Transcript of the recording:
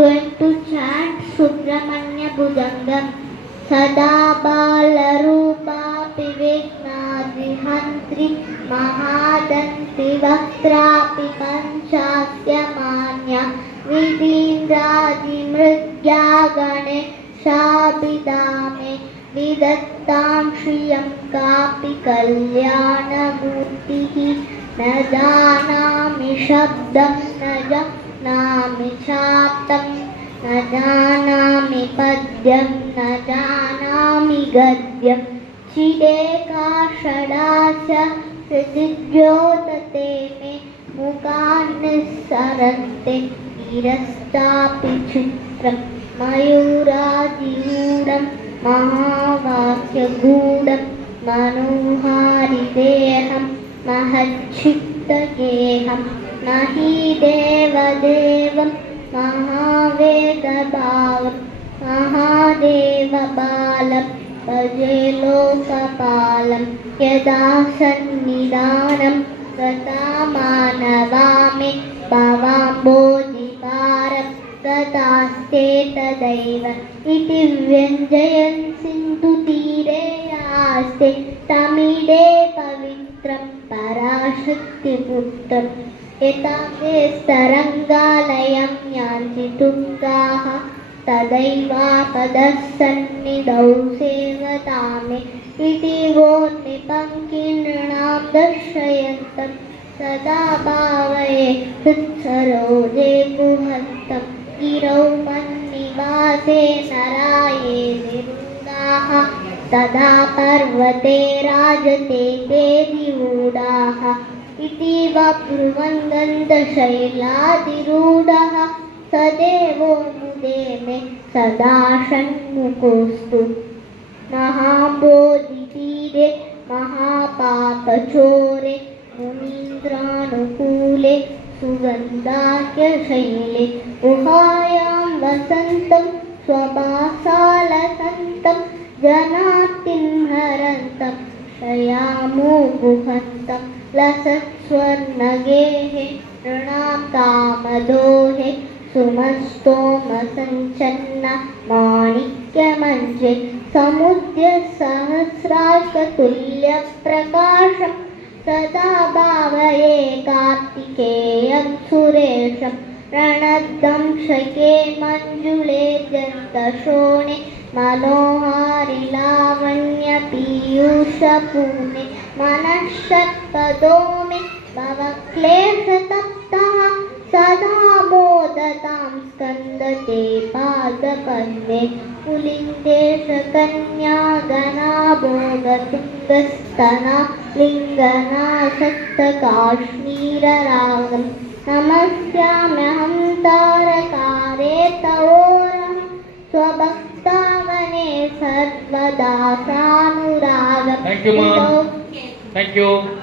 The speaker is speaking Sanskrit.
going to chant Subramanya Bhujangam. Sada Balarupa Pivignadihantri Mahadanti Vaktrapi Panchasya Manya Vidindradi Mridya Ganeshabhidame Vidattam Shriyam Kapi Kalyana Murtihi Najanami Shabdam Najanami Chaptam Najanami Padyam Najanami Gadyam Chideka Shadasya Pritidyotate Me Mukanisarante Irastapi Chitram Mayuradiudam Mahavakya-gudam Manoharideham Mahachitageham Nahi Devadevam Mahavegabhavam Mahadevabalam Bhaje Lokapalam Yada Sannidhanam Gatamanavame Bhavambodhiparam Gataste Tadaiva Iti Vyanjayan Sindhu Tire Yaste Tamide Pavitram Parashakti Putram Etake Starangalayam Yanti Tungaha Tadaiva Padasannidau Sevatame Iti Votnipankinam Darshayantam Sada Bhavaye Sutsaroje Guhantam Girau Mannivase Naraye Nirudaha Tada Parvate Rajate Deviudaha Iti Vapurvandanta Shailadirudaha Sadevo Mudeme Sada Shanmukostu Mahambodhitire Mahapapachore Munindranukule Sugandhakya Shaile Uhayam Vasantam Swabasalasantam Janatin Harantam Shayamu Guhantam Lasat Swarnagehe Pranam Kamadohe Sumastoma Sanchanna Manikya Manje Samudya Sahasrashka Tulya Prakasham Sada Bhavaye Kartikeyam Suresham Ranadam Shake Manjule Jantashone Manohari Lavanya Piyusha Pune Manashat Padome Bhavaklesha Taptaha Sada Modatam Skandate Padapadme Pulindesha Kanya Gana Bogatungastana Lingana Satta Kashmira Ragam Namasyamyaham Tarakare Taoram Swabhaktavane Sarvada Sanuragam. Thank you, ma'am. Thank you.